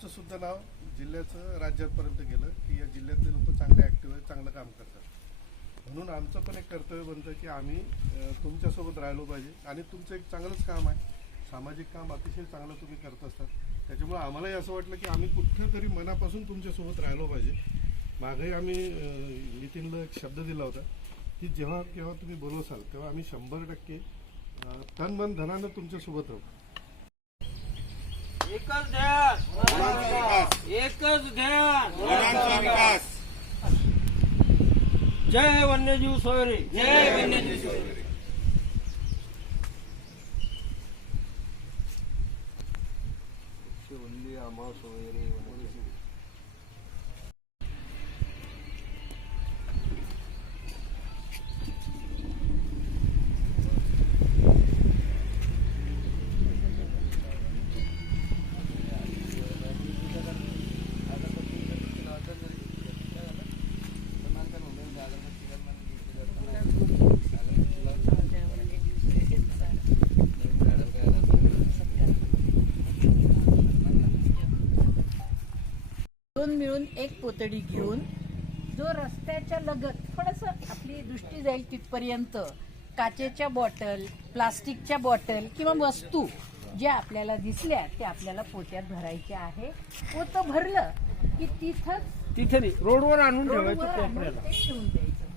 आमचं सुद्धा नाव जिल्ह्याचं राज्यापर्यंत गेलं की या जिल्ह्यातले लोक चांगले ॲक्टिव्ह आहेत चांगलं काम करतात. म्हणून आमचं पण एक कर्तव्य बनतं की आम्ही तुमच्यासोबत राहिलो पाहिजे. आणि तुमचं एक चांगलंच काम आहे. सामाजिक काम अतिशय चांगलं तुम्ही करत असतात. त्याच्यामुळे आम्हालाही असं वाटलं की आम्ही कुठं तरी मनापासून तुमच्यासोबत राहिलो पाहिजे. मागेही आम्ही नितीनला एक शब्द दिला होता की जेव्हा केव्हा तुम्ही बोलवसाल तेव्हा आम्ही शंभर टक्के तन मन धनानं तुमच्यासोबत राहू. एकच ध्यान. एकच ध्यान. जय वन्यजीव सोयरे. जय वन्यजीव सोयरे. वल्ली आम्हा सोयरे. दोन मिळून एक पोतडी घेऊन जो रस्त्याच्या लगत थोडस आपली दृष्टी जाईल तिथपर्यंत काचेच्या बॉटल प्लास्टिकच्या बॉटल किंवा वस्तू ज्या आपल्याला दिसल्या त्या आपल्याला पोत्यात भरायच्या आहे. पोतं भरलं की तिथंच तिथे नाही रोडवर आणून रोडवर ठेवायचं आणून कोपऱ्याला. ते ठेवून द्यायचं.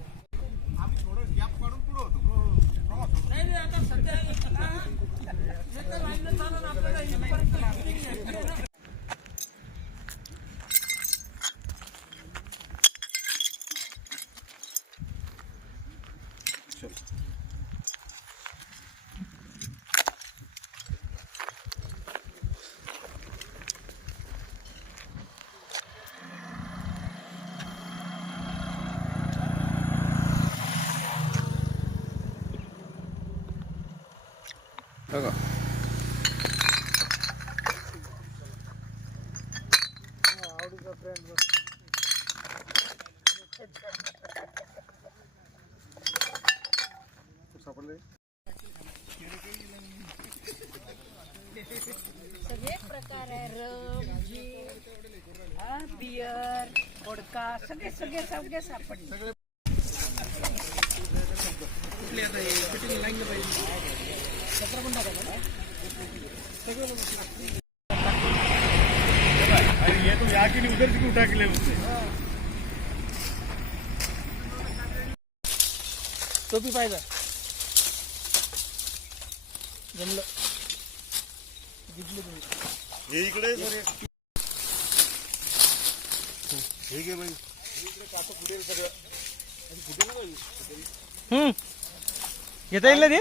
नाही नाही आता सध्या एकदा लाईनला चालून आपल्याला इथपर्यंत सगळे प्रकार आहे रम जीन हा, बियर वोडका सगळे सगळे सगळे सापडले टोपी पाहिजे जमलं जिंकले तुम्ही हे इकडे हे घे बाई हम्म घेता येईल ना ते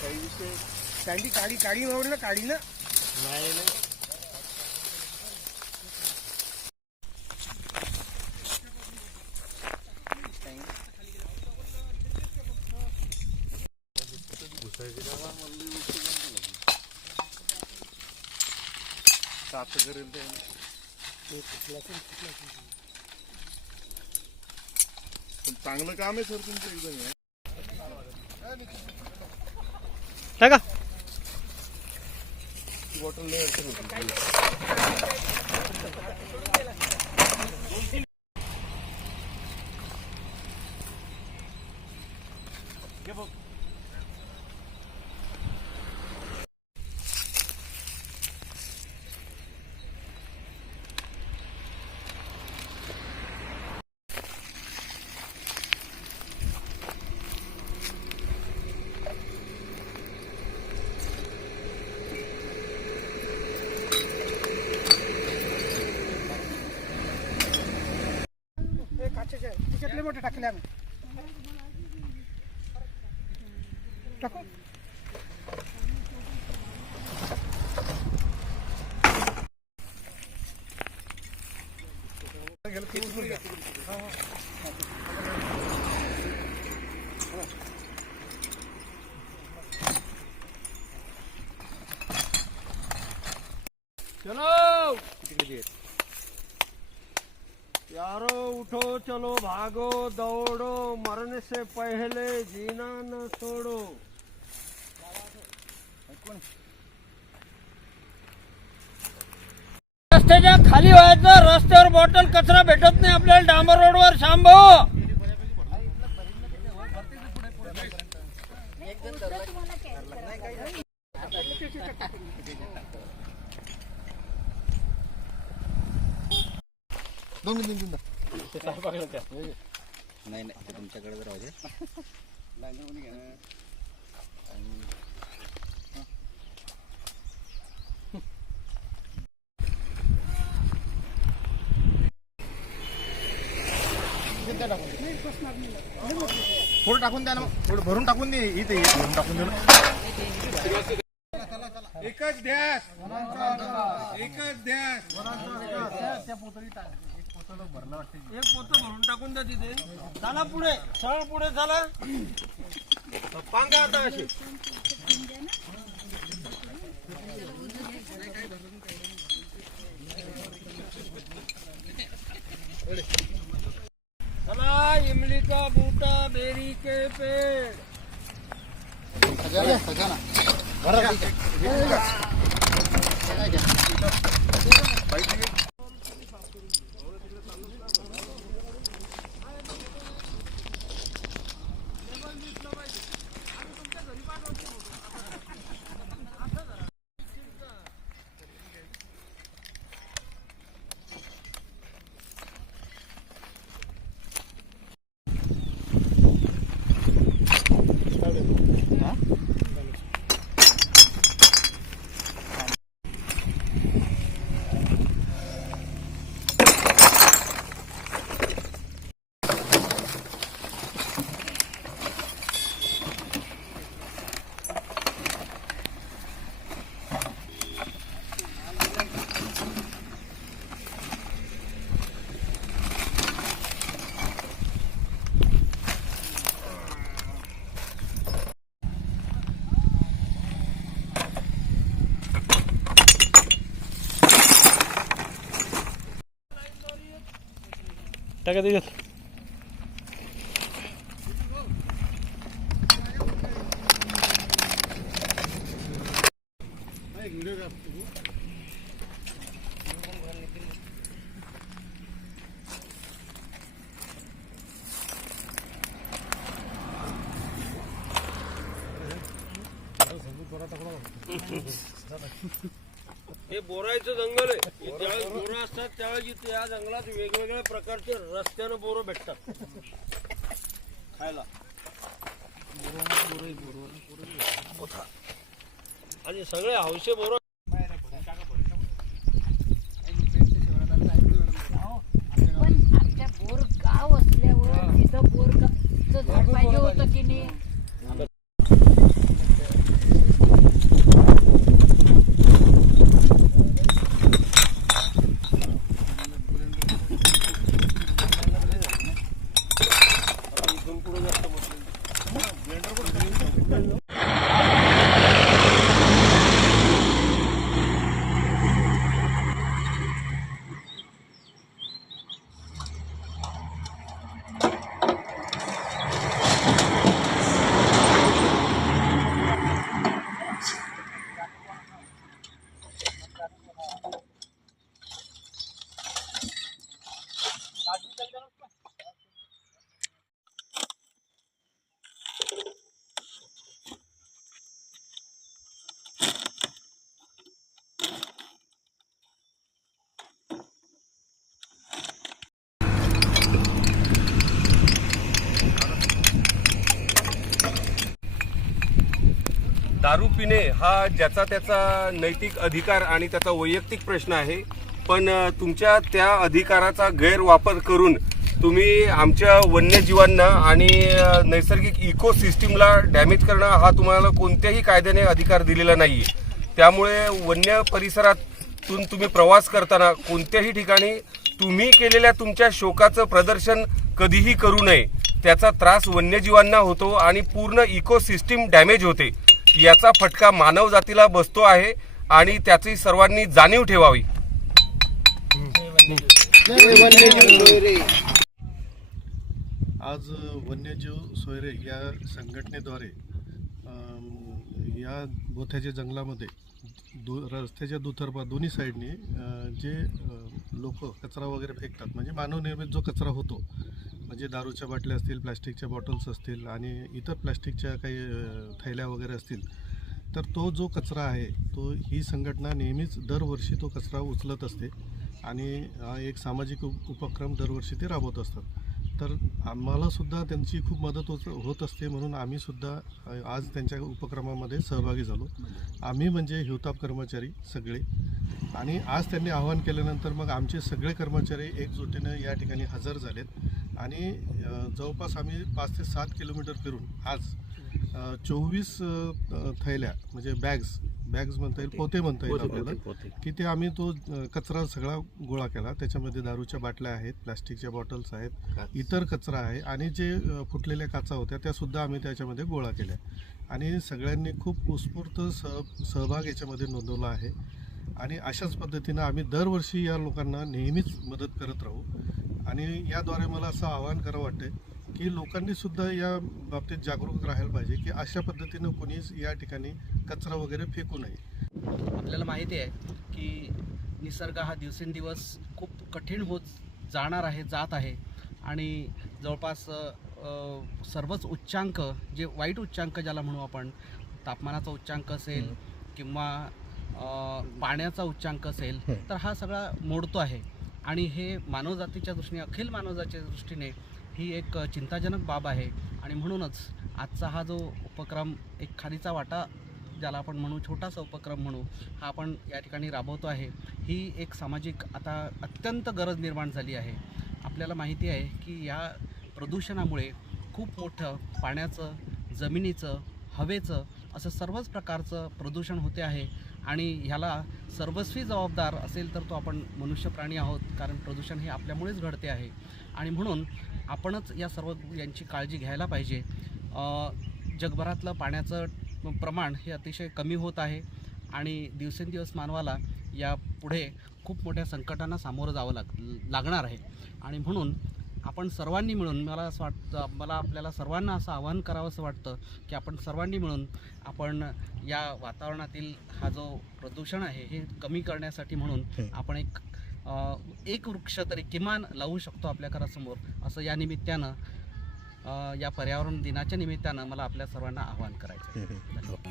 काळी काळी काळी मावली ना काळी ना चांगलं काम आहे सर तुमचं एकदम टाका. बॉटल तिच्यातले मोठे टाकले आम्ही टाकू चलो यारो उठो चलो भागो दौड़ो मरने से पहले जीना न छोड़ो। रस्त्याच्या खाली व्हायचं रस्त्यावर बॉटल कचरा भेटत नाही आपल्याला डांबर रोडवर शांभाऊ नाही नाही ते तुमच्याकडे राहू दे. थोडं टाकून द्या ना. थोडं भरून टाकून दे. इथे भरून टाकून दे ना. एकच ध्यास. एकच ध्यास. एक पोतं भरून टाकून द्या तिथे चला पुढे सरळ पुढे चला पांगा आता अशी चला इमली का बूटा बेरी के पेड़ सगळ्यांना- सगळ्यांना. बरं, ठीक आहे. Так это идет. Thank you. हे बोरायचं जंगल आहे. ज्यावेळेस बोरं असतात त्यावेळेस इथे या जंगलात वेगवेगळ्या प्रकारचे रस्त्यानं बोरं भेटतात. खायला. आणि सगळे हौशे बोरं पण आमच्या बोर गाव असल्यावर तिथं बोर चं झाड पाहिजे होतं की नाही इथून पुढे जास्त बसले दारू पिणे हा ज्याचा त्याचा नैतिक अधिकार आणि त्याचा वैयक्तिक प्रश्न आहे. पण तुमच्या त्या अधिकाराचा गैरवापर करून तुम्ही आमच्या वन्यजीवांना आणि नैसर्गिक इकोसिस्टीमला डॅमेज करणं हा तुम्हाला कोणत्याही कायद्याने अधिकार दिलेला नाही त्यामुळे वन्य परिसरातून तुम्ही प्रवास करताना कोणत्याही ठिकाणी तुम्ही केलेल्या तुमच्या शोकाचं प्रदर्शन कधीही करू नये. त्याचा त्रास वन्यजीवांना होतो आणि पूर्ण इकोसिस्टीम डॅमेज होते. याचा फटका मानवजातीला बसतो आहे आणि त्याची सर्वांनी जाणीव ठेवावी. आज वन्यजीव सोयरे या संघटनेद्वारे या बोथ्याच्या जंगलामध्ये दु रस्त्याच्या दुतर्फा दोन्ही साईडनी जे लोक कचरा वगैरे फेकतात म्हणजे मानवनिर्मित जो कचरा होतो म्हणजे दारूच्या बाटल्या असतील प्लॅस्टिकच्या बॉटल्स असतील आणि इतर प्लॅस्टिकच्या काही थैल्या वगैरे असतील तर तो जो कचरा आहे तो ही संघटना नेहमीच दरवर्षी तो कचरा उचलत असते आणि हा एक सामाजिक उपक्रम दरवर्षी ते राबवत असतात. तर आम्हालासुद्धा त्यांची खूप मदत होत होत असते म्हणून आम्हीसुद्धा आज त्यांच्या उपक्रमामध्ये सहभागी झालो. आम्ही म्हणजे हिवताप कर्मचारी सगळे. आणि आज त्यांनी आवाहन केल्यानंतर मग आमचे सगळे कर्मचारी एकजुटीनं या ठिकाणी हजर झालेत. आणि जवळपास आम्ही पाच ते सात किलोमीटर फिरून आज चोवीस थैल्या म्हणजे बॅग्स बॅग्स म्हणता येईल पोते. म्हणता येईल आपल्याला की ते आम्ही तो कचरा सगळा गोळा केला. त्याच्यामध्ये दारूच्या बाटल्या आहेत प्लास्टिकच्या बॉटल्स आहेत इतर कचरा आहे आणि जे फुटलेल्या काचा होत्या त्या सुद्धा आम्ही त्याच्यामध्ये गोळा केल्या. आणि सगळ्यांनी खूप उत्स्फूर्त सह सहभाग याच्यामध्ये नोंदवला आहे. आणि अशाच पद्धतीनं आम्ही दरवर्षी या लोकांना नेहमीच मदत करत राहू. आणि याद्वारे मला असं आवाहन करावं वाटतंय की लोकांनी सुद्धा या बाबतीत जागरूक राहायला पाहिजे की अशा पद्धतीनं कोणीच या ठिकाणी कचरा वगैरे फेकू नये. आपल्याला माहिती आहे की निसर्ग हा दिवसेंदिवस खूप कठीण होत जाणार आहे जात आहे. आणि जवळपास सर्वच उच्चांक जे वाईट उच्चांक ज्याला म्हणू आपण तापमानाचा उच्चांक असेल किंवा पाण्याचा उच्चांक असेल तर हा सगळा मोडतो आहे. आणि हे मानवजातीच्या दृष्टीने अखिल मानवजातीच्या दृष्टीने ही एक चिंताजनक बाब आहे. आणि म्हणूनच आजचा हा जो उपक्रम एक खालीचा वाटा ज्याला आपण म्हणू छोटासा उपक्रम म्हणू हा आपण या ठिकाणी राबवतो आहे. ही एक सामाजिक आता अत्यंत गरज निर्माण झाली आहे. आपल्याला माहिती आहे की या प्रदूषणामुळे खूप मोठं पाण्याचं जमिनीचं हवेचं असं सर्वच प्रकारचं प्रदूषण होते आहे. आणि ह्याला सर्वस्वी जबाबदार असेल तर तो आपण मनुष्य प्राणी आहोत कारण प्रदूषण हे आपल्यामुळेच घडते आहे. आणि म्हणून आपणच या सर्व यांची काळजी घ्यायला पाहिजे. जगभरातलं पाण्याचं प्रमाण हे अतिशय कमी होत आहे आणि दिवसेंदिवस मानवाला या पुढे खूप मोठ्या संकटांना सामोरं जावं लाग लागणार आहे. आणि म्हणून आपण सर्वांनी मिळून मला असं वाटतं मला आपल्याला सर्वांना असं आवाहन करावं असं वाटतं की आपण सर्वांनी मिळून आपण या वातावरणातील हा जो प्रदूषण आहे हे कमी करण्यासाठी म्हणून आपण एक एक वृक्ष तरी किमान लावू शकतो आपल्या घरासमोर असं या निमित्तानं या पर्यावरण दिनाच्या निमित्तानं मला आपल्या सर्वांना आवाहन करायचं धन्यवाद.